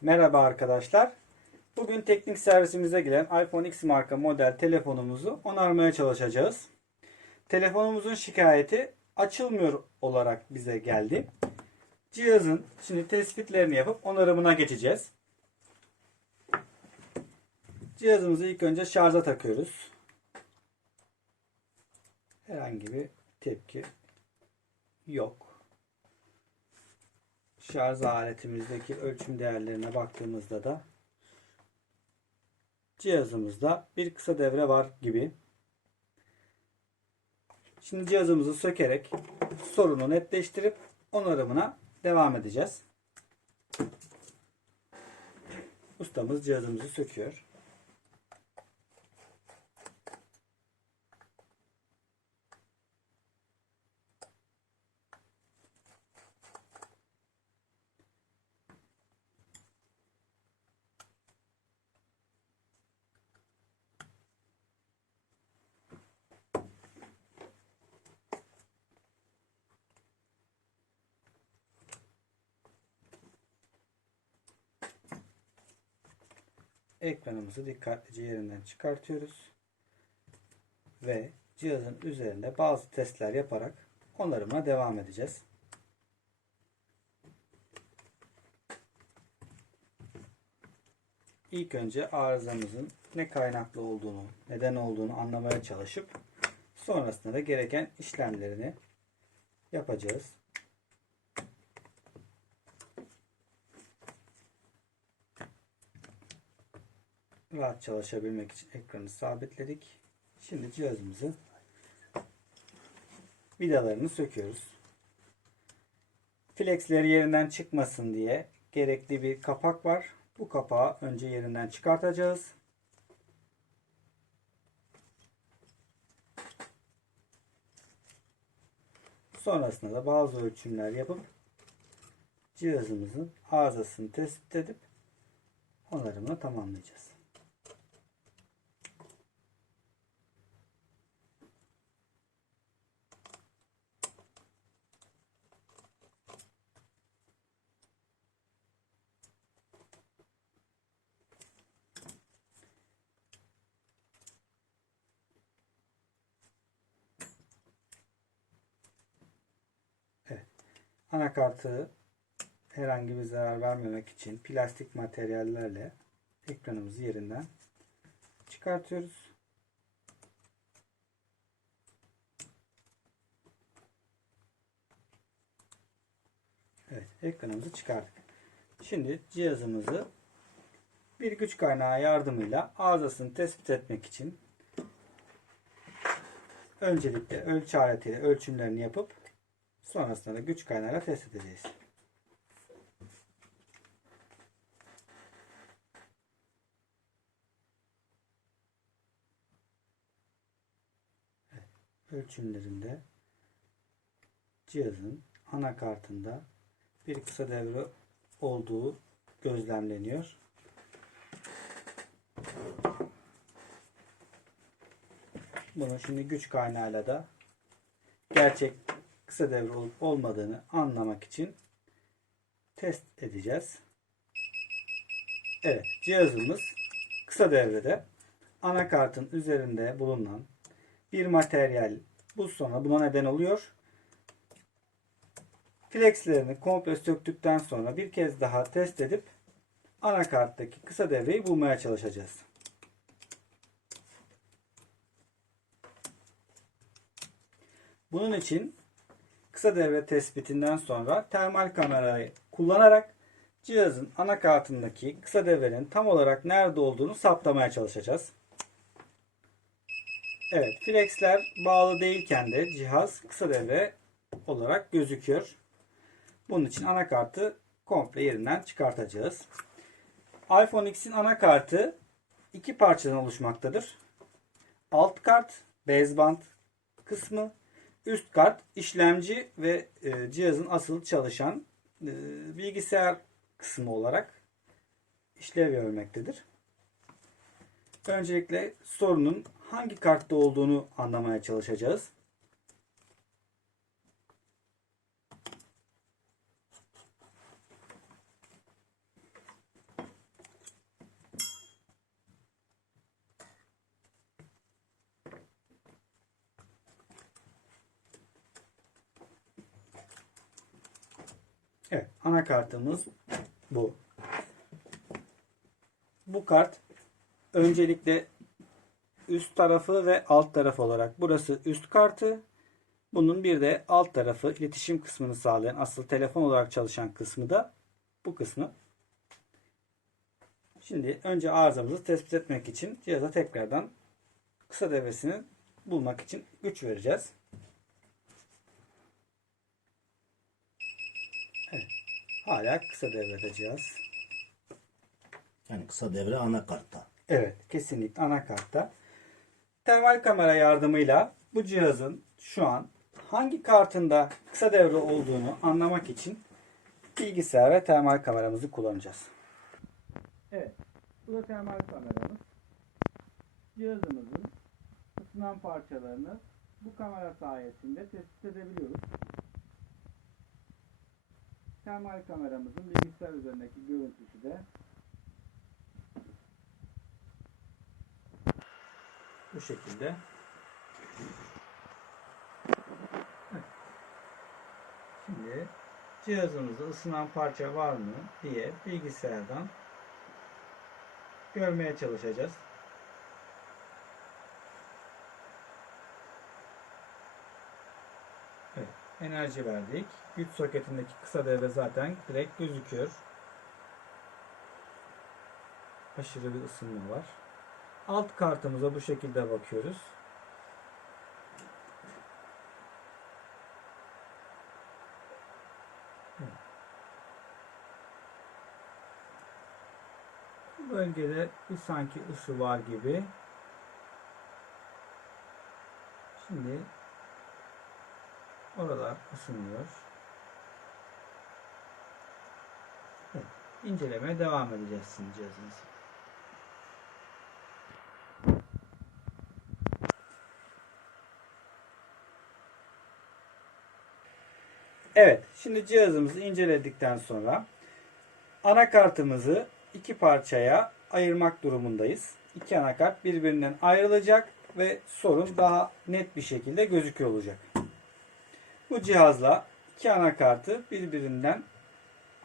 Merhaba arkadaşlar. Bugün teknik servisimize gelen iPhone X marka model telefonumuzu onarmaya çalışacağız. Telefonumuzun şikayeti açılmıyor olarak bize geldi. Cihazın şimdi tespitlerini yapıp onarımına geçeceğiz. Cihazımızı ilk önce şarja takıyoruz. Herhangi bir tepki yok. Şarj aletimizdeki ölçüm değerlerine baktığımızda da cihazımızda bir kısa devre var gibi. Şimdi cihazımızı sökerek sorunu netleştirip onarımına devam edeceğiz. Ustamız cihazımızı söküyor. Ekranımızı dikkatlice yerinden çıkartıyoruz. Ve cihazın üzerinde bazı testler yaparak onarımına devam edeceğiz. İlk önce arızamızın ne kaynaklı olduğunu, neden olduğunu anlamaya çalışıp sonrasında da gereken işlemlerini yapacağız. Rahat çalışabilmek için ekranı sabitledik. Şimdi cihazımızın vidalarını söküyoruz. Flexleri yerinden çıkmasın diye gerekli bir kapak var. Bu kapağı önce yerinden çıkartacağız. Sonrasında da bazı ölçümler yapıp cihazımızın arızasını tespit edip onarımını tamamlayacağız. Evet. Anakartı herhangi bir zarar vermemek için plastik materyallerle ekranımızı yerinden çıkartıyoruz. Evet, ekranımızı çıkardık. Şimdi cihazımızı bir güç kaynağı yardımıyla arızasını tespit etmek için öncelikle ölçü aletiyle ölçümlerini yapıp sonrasında da güç kaynağıyla test edeceğiz. Evet, ölçümlerinde cihazın anakartında bir kısa devre olduğu gözlemleniyor. Bunu şimdi güç kaynağıyla da gerçek kısa devre olup olmadığını anlamak için test edeceğiz. Evet, cihazımız kısa devrede. Anakartın üzerinde bulunan bir materyal bu sonra buna neden oluyor. Flexlerini komple söktükten sonra bir kez daha test edip anakarttaki kısa devreyi bulmaya çalışacağız. Bunun için kısa devre tespitinden sonra termal kamerayı kullanarak cihazın anakartındaki kısa devrenin tam olarak nerede olduğunu saptamaya çalışacağız. Evet, flexler bağlı değilken de cihaz kısa devre olarak gözüküyor. Bunun için anakartı komple yerinden çıkartacağız. iPhone X'in anakartı iki parçadan oluşmaktadır. Alt kart, bezband kısmı, üst kart işlemci ve cihazın asıl çalışan bilgisayar kısmı olarak işlev görmektedir. Öncelikle sorunun hangi kartta olduğunu anlamaya çalışacağız. Evet, anakartımız bu. Bu kart öncelikle üst tarafı ve alt tarafı olarak. Burası üst kartı. Bunun bir de alt tarafı, iletişim kısmını sağlayan, asıl telefon olarak çalışan kısmı da bu kısmı. Şimdi önce arızamızı tespit etmek için cihaza tekrardan kısa devresini bulmak için güç vereceğiz. Evet. Hala kısa devrede cihaz. Yani kısa devre anakartta. Evet, kesinlikle anakartta. Termal kamera yardımıyla bu cihazın şu an hangi kartında kısa devre olduğunu anlamak için bilgisayar ve termal kameramızı kullanacağız. Evet, bu da termal kameramız. Cihazımızın ısınan parçalarını bu kamera sayesinde tespit edebiliyoruz. Termal kameramızın bilgisayar üzerindeki görüntüsü de bu şekilde. Şimdi cihazımızda ısınan parça var mı diye bilgisayardan görmeye çalışacağız. Evet, enerji verdik. Güç soketindeki kısa devre zaten direkt gözüküyor. Aşırı bir ısınma var. Alt kartımıza bu şekilde bakıyoruz. Bu bölgede bir sanki ısı var gibi. Şimdi oralar ısınıyor. Evet, incelemeye devam edeceğiz şimdi cihazımızı. Evet, şimdi cihazımızı inceledikten sonra anakartımızı iki parçaya ayırmak durumundayız. İki anakart birbirinden ayrılacak ve sorun daha net bir şekilde gözüküyor olacak. Bu cihazla iki anakartı birbirinden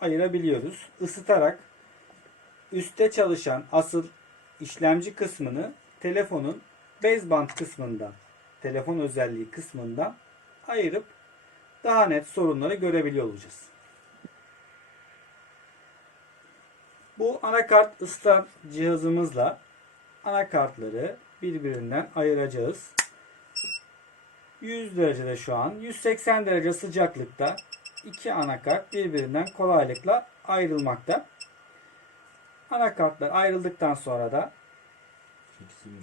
ayırabiliyoruz. Isıtarak üstte çalışan asıl işlemci kısmını telefonun baseband kısmından, telefon özelliği kısmından ayırıp daha net sorunları görebiliyor olacağız. Bu anakart ısıtan cihazımızla anakartları birbirinden ayıracağız. 100 derecede şu an, 180 derece sıcaklıkta iki anakart birbirinden kolaylıkla ayrılmakta. Anakartlar ayrıldıktan sonra da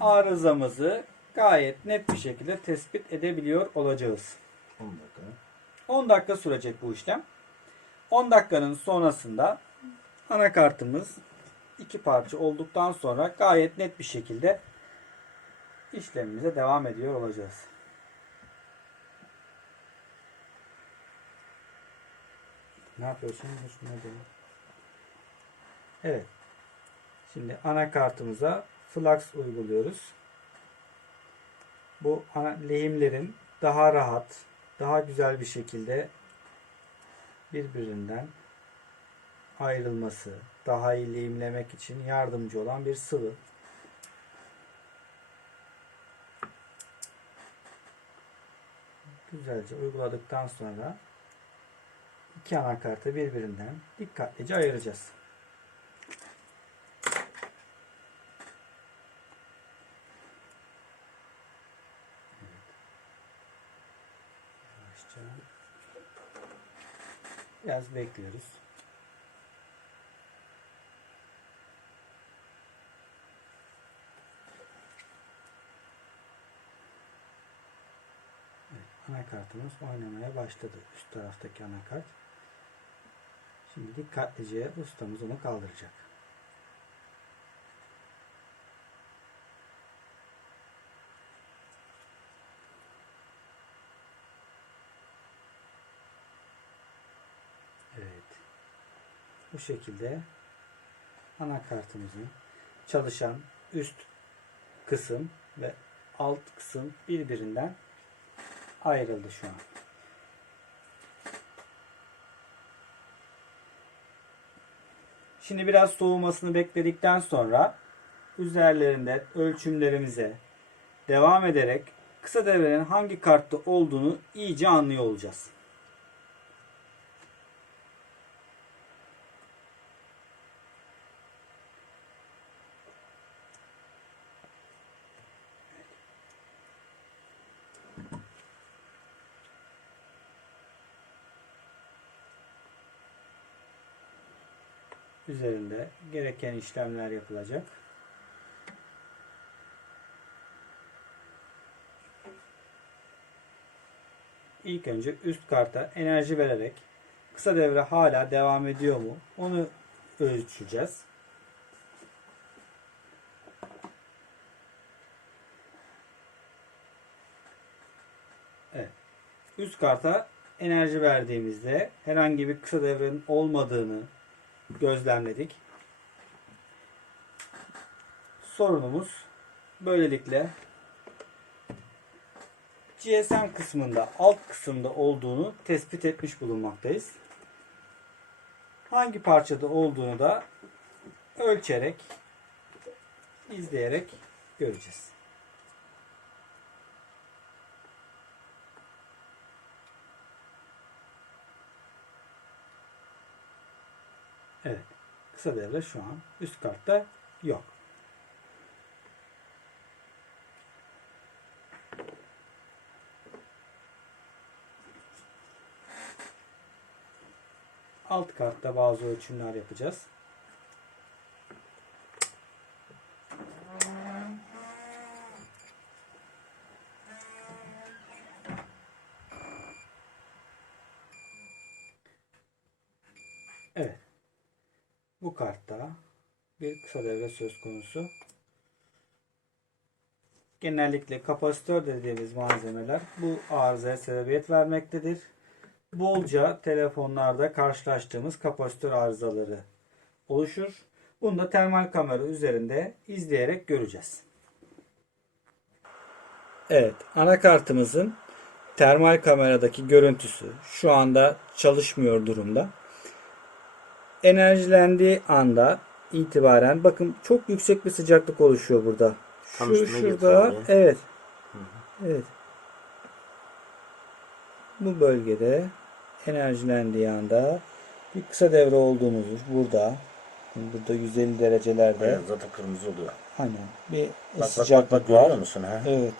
arızamızı gayet net bir şekilde tespit edebiliyor olacağız. 10 dakika. 10 dakika sürecek bu işlem. 10 dakikanın sonrasında anakartımız iki parça olduktan sonra gayet net bir şekilde işlemimize devam ediyor olacağız. Ne yapıyorsun? Evet. Şimdi anakartımıza flux uyguluyoruz. Bu lehimlerin daha rahat, daha güzel bir şekilde birbirinden ayrılması, daha iyi lehimlemek için yardımcı olan bir sıvı. Güzelce uyguladıktan sonra iki anakartı birbirinden dikkatlice ayıracağız. Biraz bekliyoruz. Evet, anakartımız oynamaya başladı. Üst taraftaki anakart. Şimdi dikkatlice ustamız onu kaldıracak. Evet. Bu şekilde anakartımızın çalışan üst kısım ve alt kısım birbirinden ayrıldı şu an. Şimdi biraz soğumasını bekledikten sonra üzerlerinde ölçümlerimize devam ederek kısa devrenin hangi kartta olduğunu iyice anlıyor olacağız. Üzerinde gereken işlemler yapılacak. İlk önce üst karta enerji vererek kısa devre hala devam ediyor mu onu ölçeceğiz. Evet. Üst karta enerji verdiğimizde herhangi bir kısa devrenin olmadığını gözlemledik. Sorunumuz böylelikle GSM kısmında, alt kısımda olduğunu tespit etmiş bulunmaktayız. Hangi parçada olduğunu da ölçerek, izleyerek göreceğiz. Evet. Kısa devre şu an üst kartta yok. Alt kartta bazı ölçümler yapacağız. Evet. Bu kartta bir kısa devre söz konusu. Genellikle kapasitör dediğimiz malzemeler bu arızaya sebebiyet vermektedir. Bolca telefonlarda karşılaştığımız kapasitör arızaları oluşur. Bunu da termal kamera üzerinde izleyerek göreceğiz. Evet, anakartımızın termal kameradaki görüntüsü şu anda çalışmıyor durumda. Enerjilendiği anda itibaren bakın çok yüksek bir sıcaklık oluşuyor burada. Tam üstüne Şurada getiriyor. evet. Evet. Bu bölgede enerjilendiği anda bir kısa devre olduğumuzu burada 150 derecelerde Evet, zaten kırmızı oluyor. aynen bir Bak sıcaklık bak var. görüyor musun? Ha? Evet.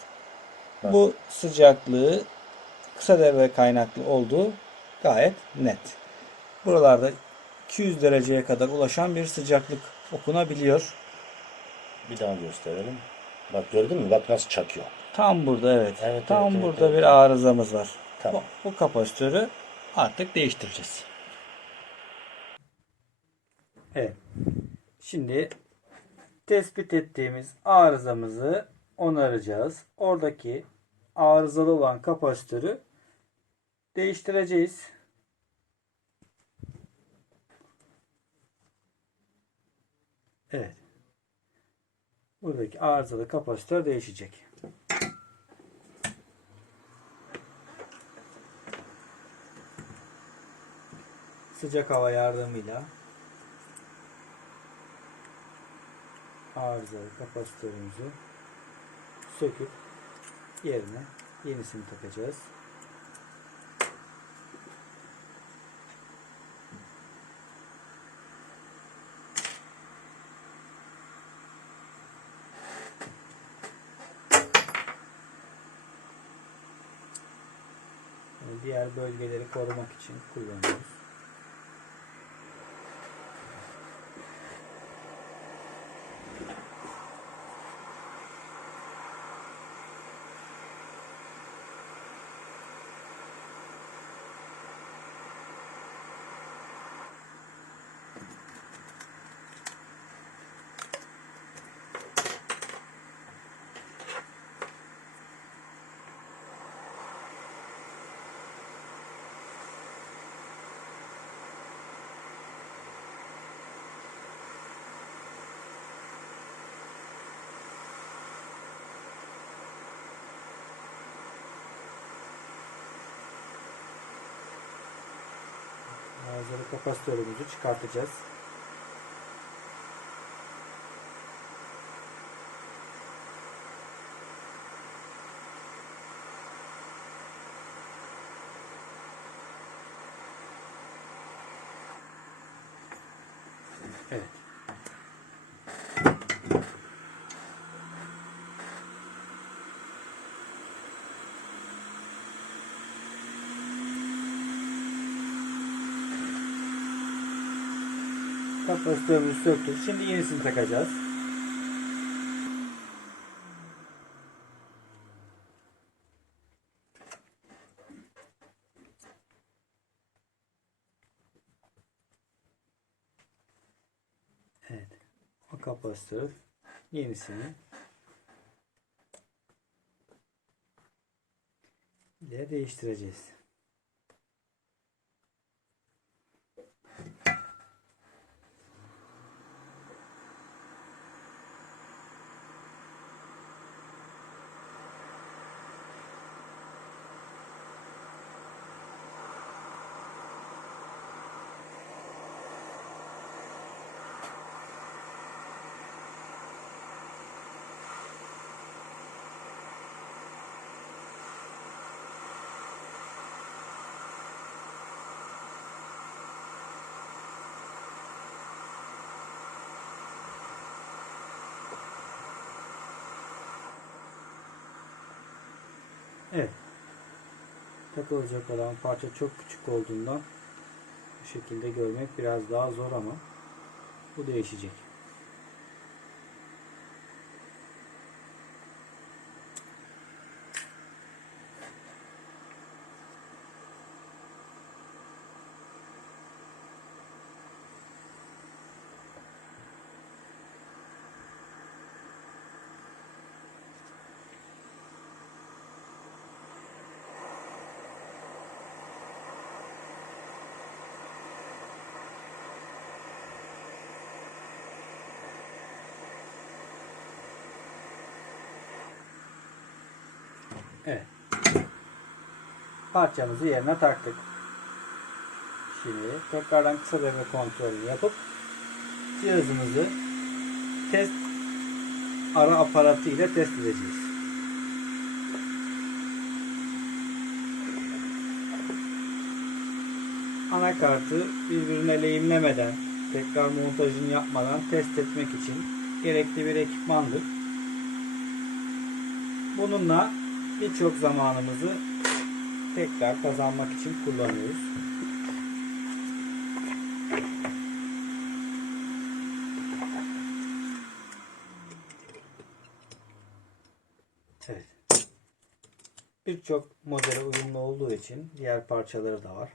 Bak. Bu sıcaklığı kısa devre kaynaklı olduğu gayet net. Buralarda 200 dereceye kadar ulaşan bir sıcaklık okunabiliyor. Bir daha gösterelim. Bak gördün mü? Bak nasıl çakıyor. Tam burada evet. Evet, Tam evet, burada evet. bir arızamız var. Tamam. Bu kapasitörü artık değiştireceğiz. Evet. Şimdi tespit ettiğimiz arızamızı onaracağız. Oradaki arızalı olan kapasitörü değiştireceğiz. Evet. Buradaki arızalı kapasitör değişecek. Sıcak hava yardımıyla arızalı kapasitörümüzü söküp yerine yenisini takacağız. Diğer bölgeleri korumak için kullanıyoruz. Arızalı kapasitörümüzü çıkartacağız. Evet. Kapasitörümüzü söktük. Şimdi yenisini takacağız. Evet. O kapasitör yenisini ile değiştireceğiz. Evet. Takılacak olan parça çok küçük olduğundan bu şekilde görmek biraz daha zor ama bu değişecek. Evet. Parçamızı yerine taktık. Şimdi tekrardan kısa devre kontrolünü yapıp cihazımızı test ara aparatı ile test edeceğiz. Anakartı birbirine lehimlemeden, tekrar montajını yapmadan test etmek için gerekli bir ekipmandır. Bununla birçok zamanımızı tekrar kazanmak için kullanıyoruz. Evet. Birçok modele uyumlu olduğu için diğer parçaları da var.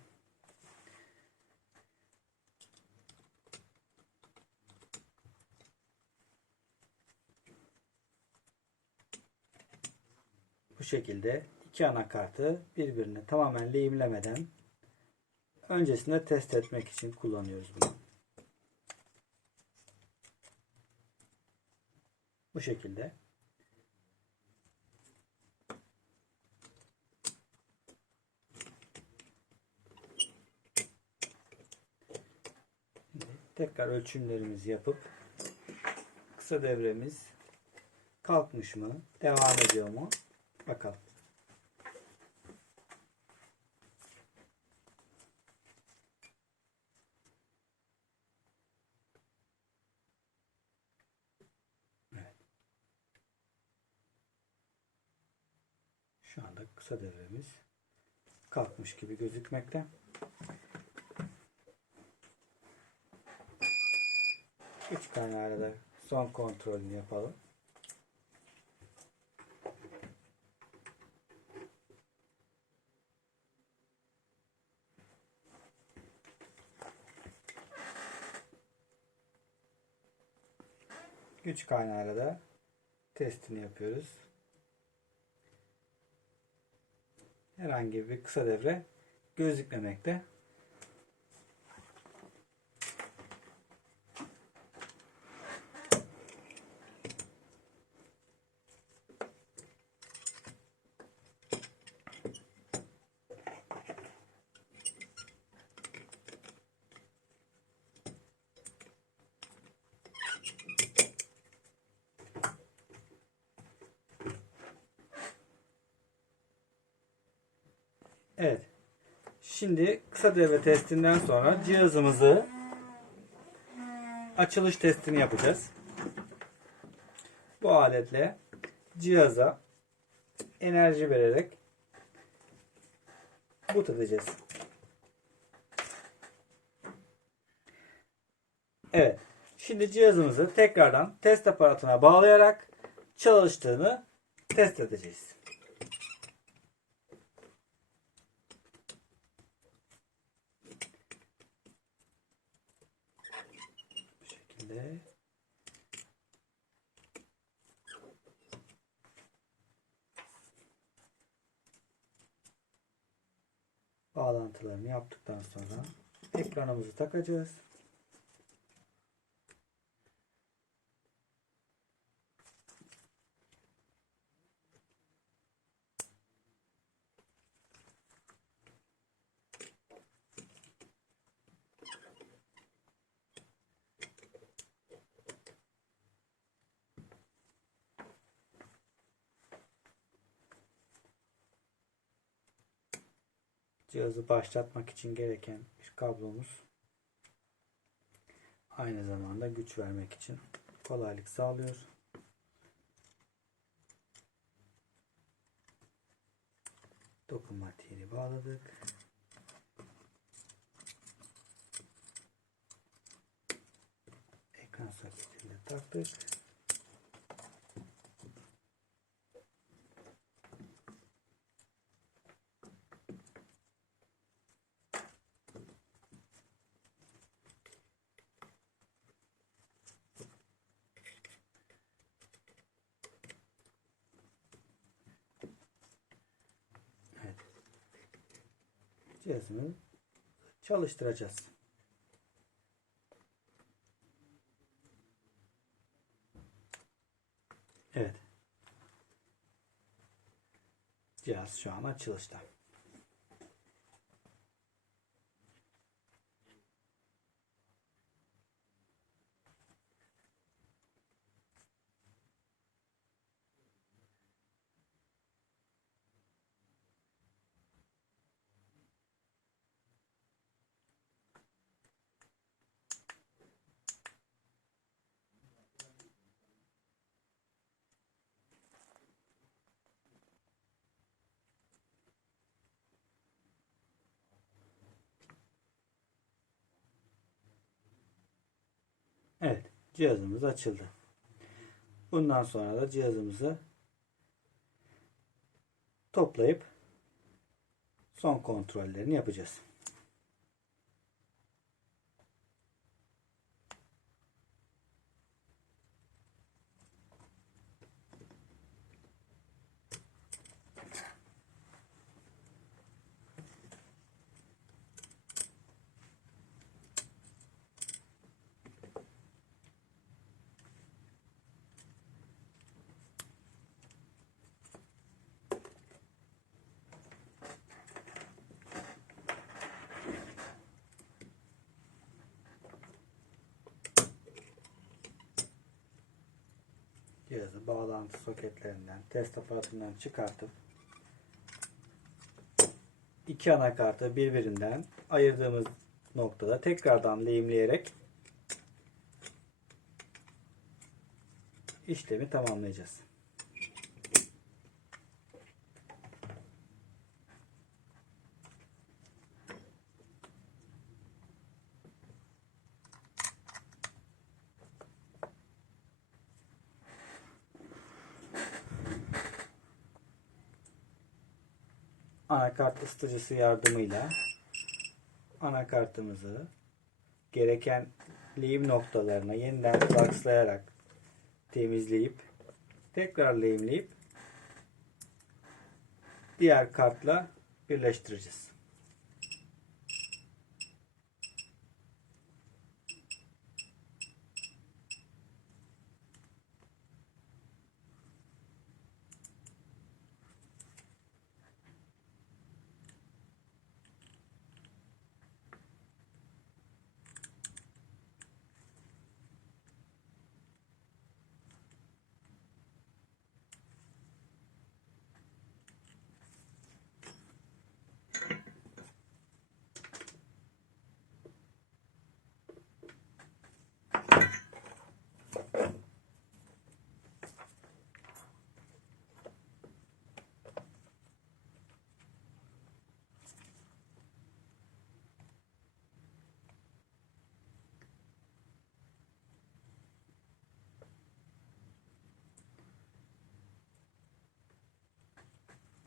Bu şekilde iki anakartı birbirine tamamen lehimlemeden öncesinde test etmek için kullanıyoruz bunu. Bu şekilde. Tekrar ölçümlerimizi yapıp kısa devremiz kalkmış mı, devam ediyor mu bakalım. Evet. Şu anda kısa devremiz kalkmış gibi gözükmekte. Üç kaynağıyla da son kontrolünü yapalım. Güç kaynağıyla da testini yapıyoruz. Herhangi bir kısa devre gözükmemekte. Evet. Şimdi kısa devre testinden sonra cihazımızı açılış testini yapacağız. Bu aletle cihaza enerji vererek boot edeceğiz. Evet. Şimdi cihazımızı tekrardan test aparatına bağlayarak çalıştığını test edeceğiz. Bu şekilde. Bağlantılarını yaptıktan sonra ekranımızı takacağız. Cihazı başlatmak için gereken bir kablomuz. Aynı zamanda güç vermek için kolaylık sağlıyor. Dokunmatiğini bağladık. Ekran soketini taktık. Evet. Cihazını çalıştıracağız. Evet. Cihaz şu an açılışta. Evet. Cihazımız açıldı. Bundan sonra da cihazımızı toplayıp son kontrollerini yapacağız. Cihazı bağlantı soketlerinden, test aparatından çıkartıp iki anakartı birbirinden ayırdığımız noktada tekrardan lehimleyerek işlemi tamamlayacağız. Anakart ısıtıcısı yardımıyla anakartımızı gereken lehim noktalarına yeniden fluxlayarak temizleyip tekrar lehimleyip diğer kartla birleştireceğiz.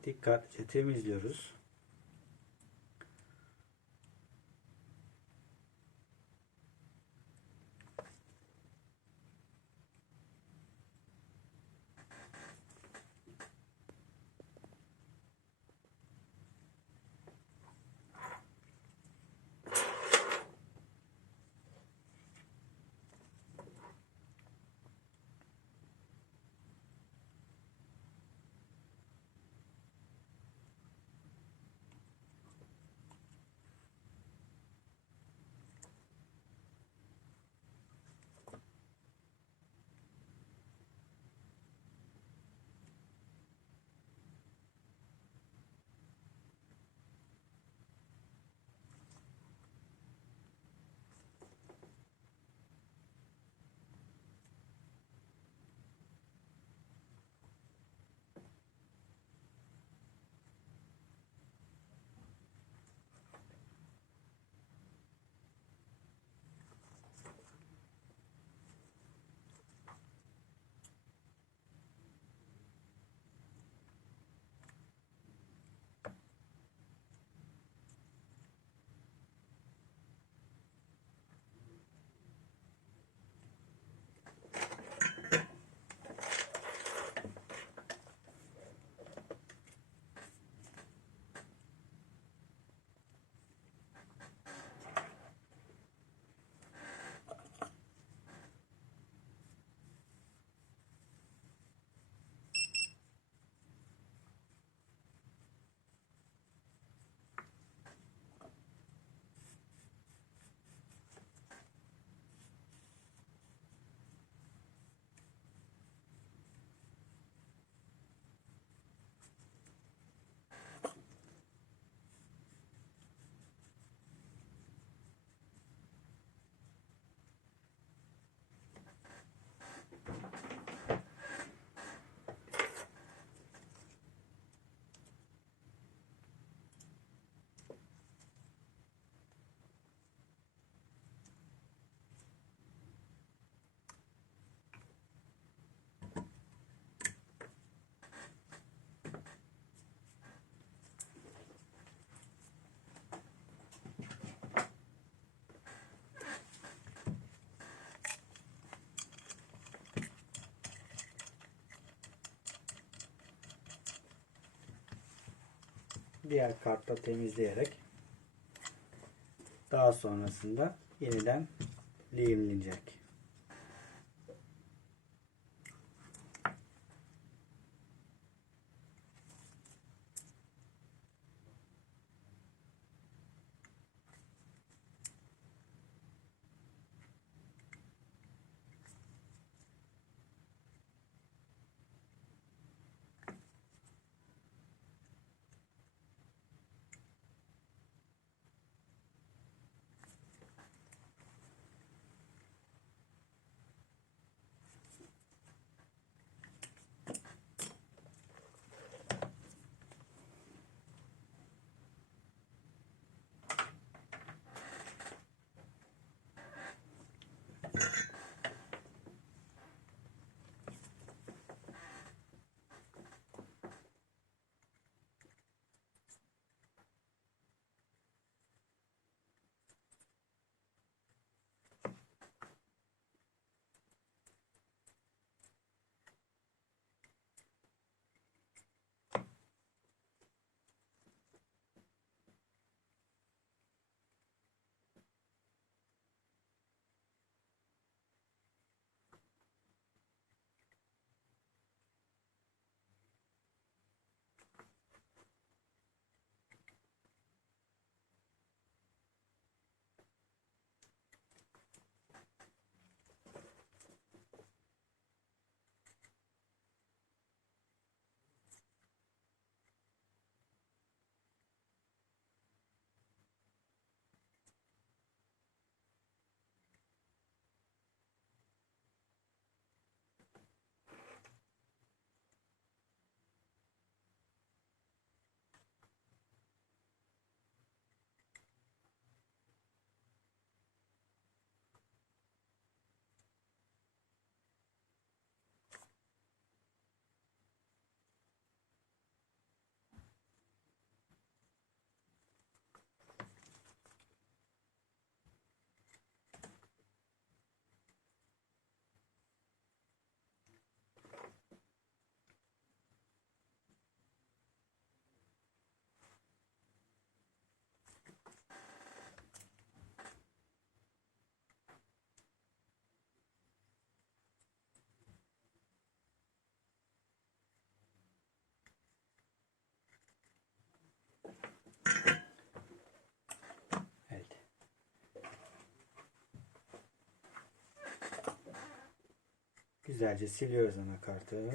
dikkatlice temizliyoruz. Diğer kartla temizleyerek daha sonrasında yeniden lehimlenecek. Güzelce siliyoruz anakartı.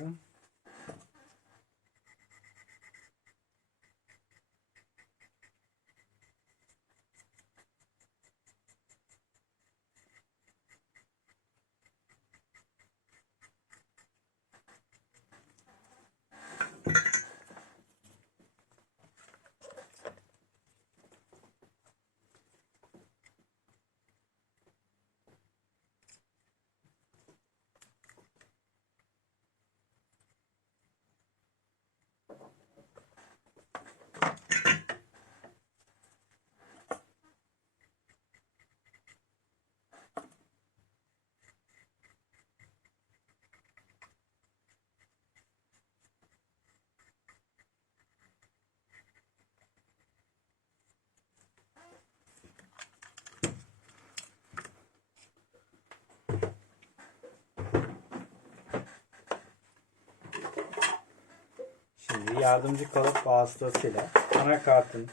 Şimdi yardımcı kalıp vasıtasıyla anakartın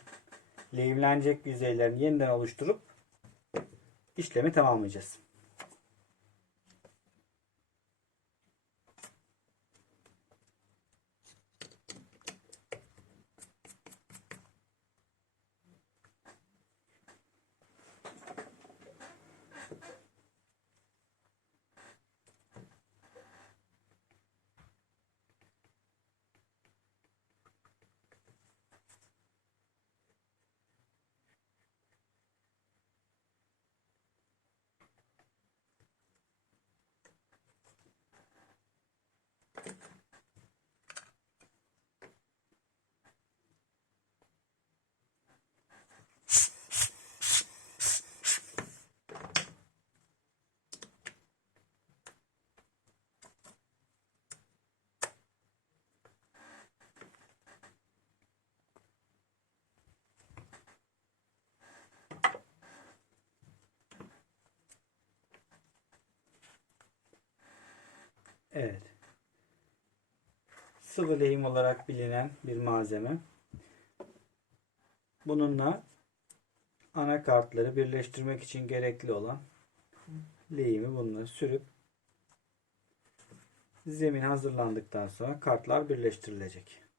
lehimlenecek yüzeylerini yeniden oluşturup işlemi tamamlayacağız. Evet. Sıvı lehim olarak bilinen bir malzeme. Bununla anakartları birleştirmek için gerekli olan lehimi bununla sürüp zemin hazırlandıktan sonra kartlar birleştirilecek.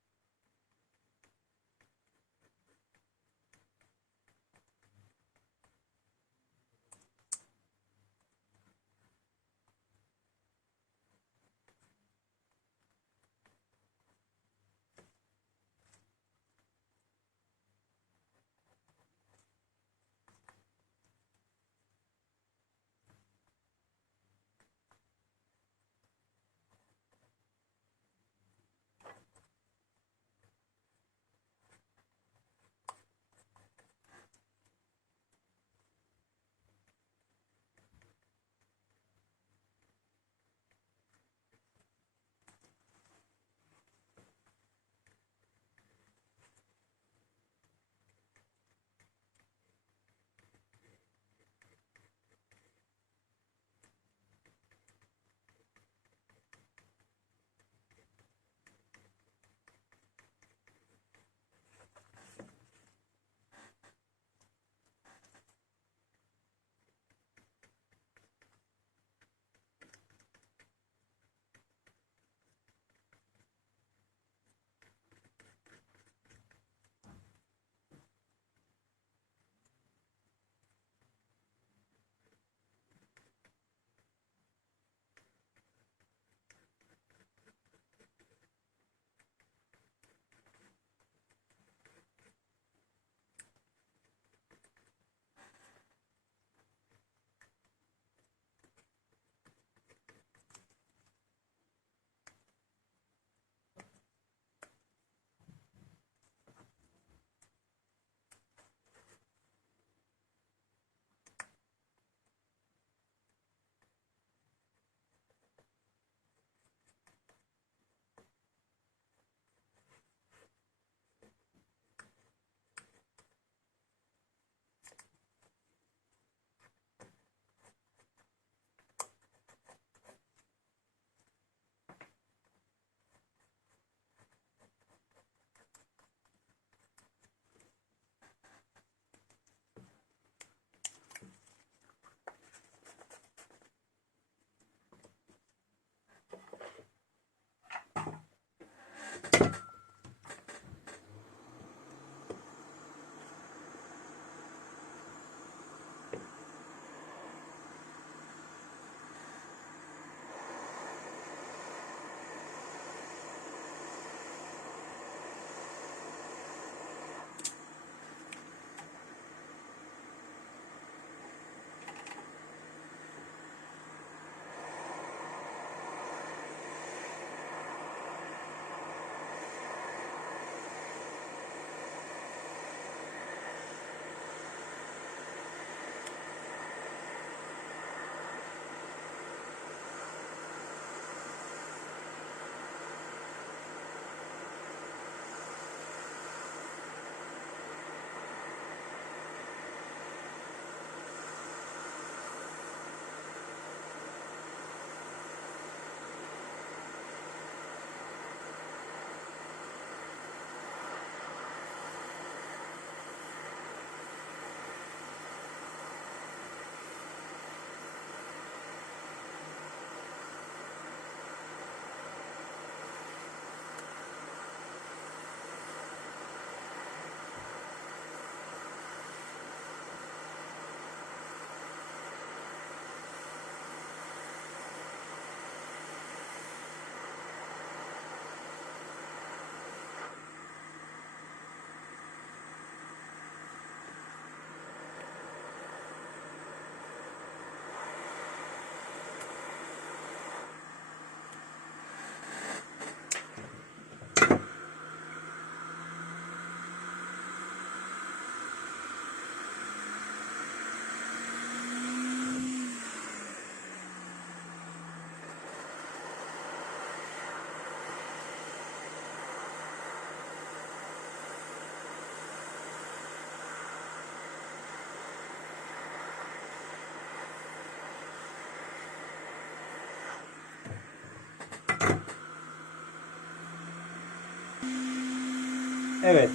Evet.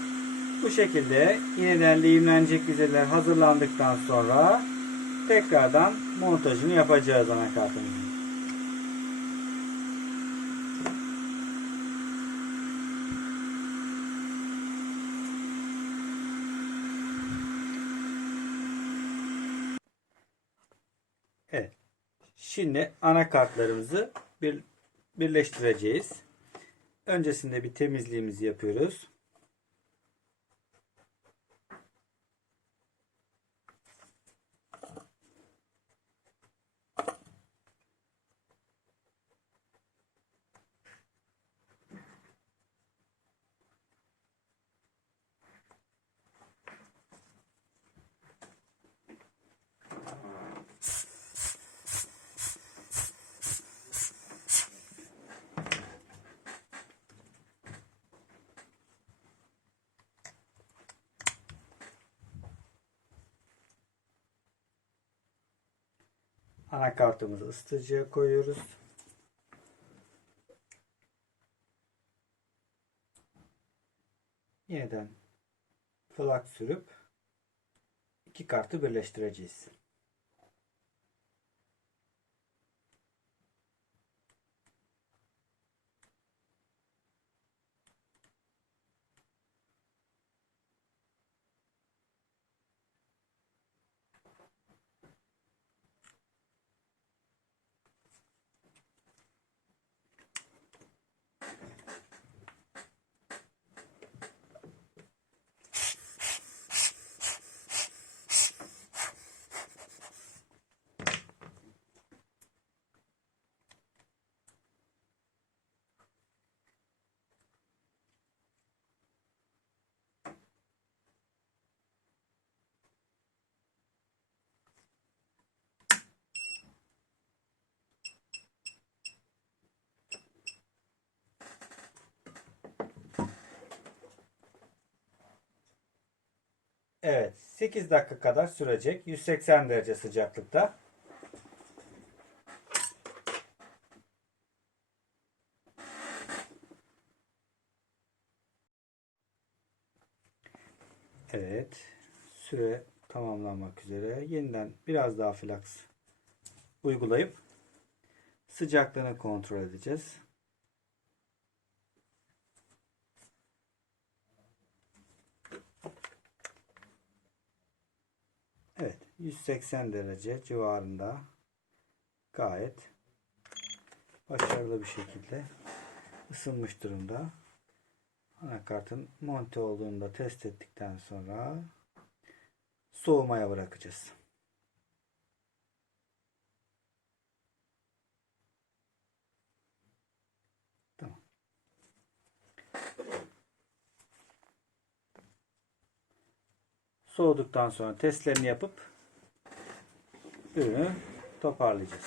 Bu şekilde yeniden lehimlenecek yüzeyler hazırlandıktan sonra tekrardan montajını yapacağız anakartımızın. Evet. Şimdi anakartlarımızı birleştireceğiz. Öncesinde bir temizliğimizi yapıyoruz. Anakartımızı ısıtıcıya koyuyoruz. Yeniden flak sürüp iki kartı birleştireceğiz. Evet, 8 dakika kadar sürecek. 180 derece sıcaklıkta. Evet, süre tamamlanmak üzere. Yeniden biraz daha flaks uygulayıp sıcaklığını kontrol edeceğiz. Evet, 180 derece civarında gayet başarılı bir şekilde ısınmış durumda. Anakartın monte olduğunu da test ettikten sonra soğumaya bırakacağız. Tamam. Soğuduktan sonra testlerini yapıp ürünü toparlayacağız.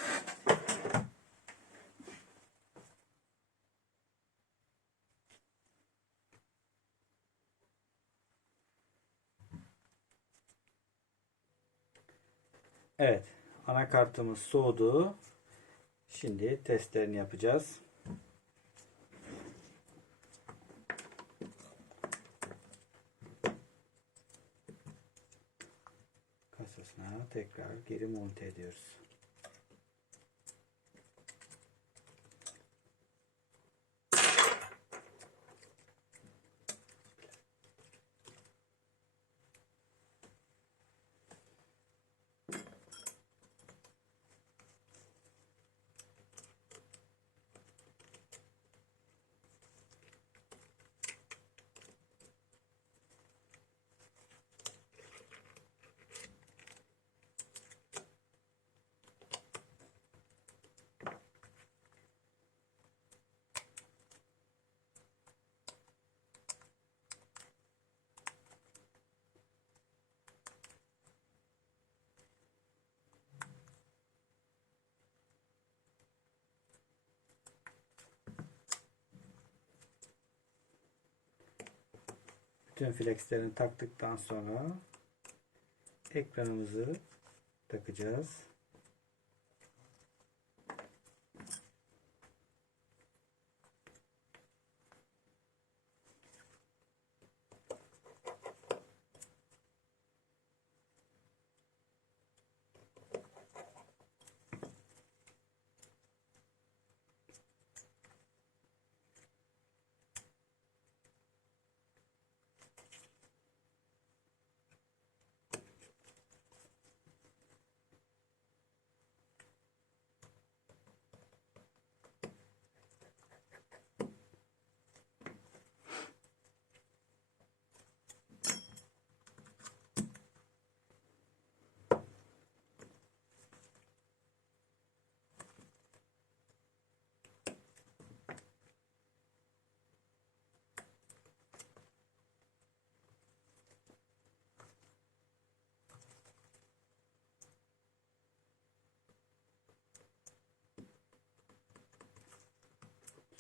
Evet, anakartımız soğudu. Şimdi testlerini yapacağız. Kasasına tekrar geri monte ediyoruz. Bütün flexlerini taktıktan sonra ekranımızı takacağız.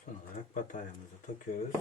Son olarak bataryamızı takıyoruz.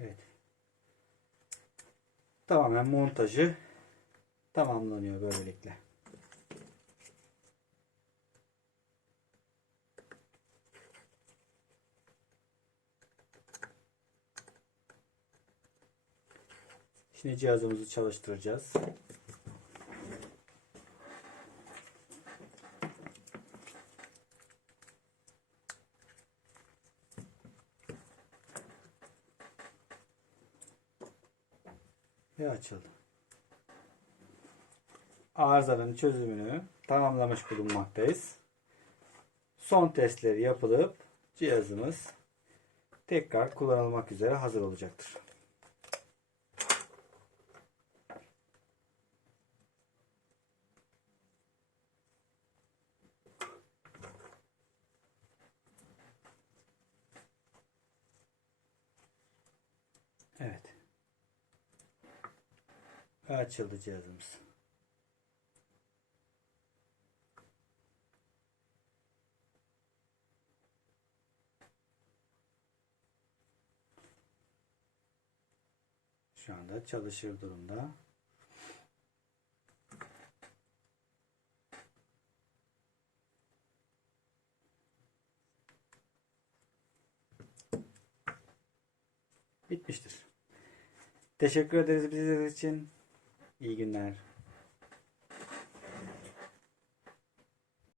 Evet. Tamamen montajı tamamlanıyor böylelikle. Şimdi cihazımızı çalıştıracağız. Ve açıldı. Arızanın çözümünü tamamlamış bulunmaktayız. Son testleri yapılıp cihazımız tekrar kullanılmak üzere hazır olacaktır. Evet. Ve açıldı cihazımız. Şu anda çalışır durumda. Bitmiştir. Teşekkür ederiz bizi izlediğiniz için. İyi günler.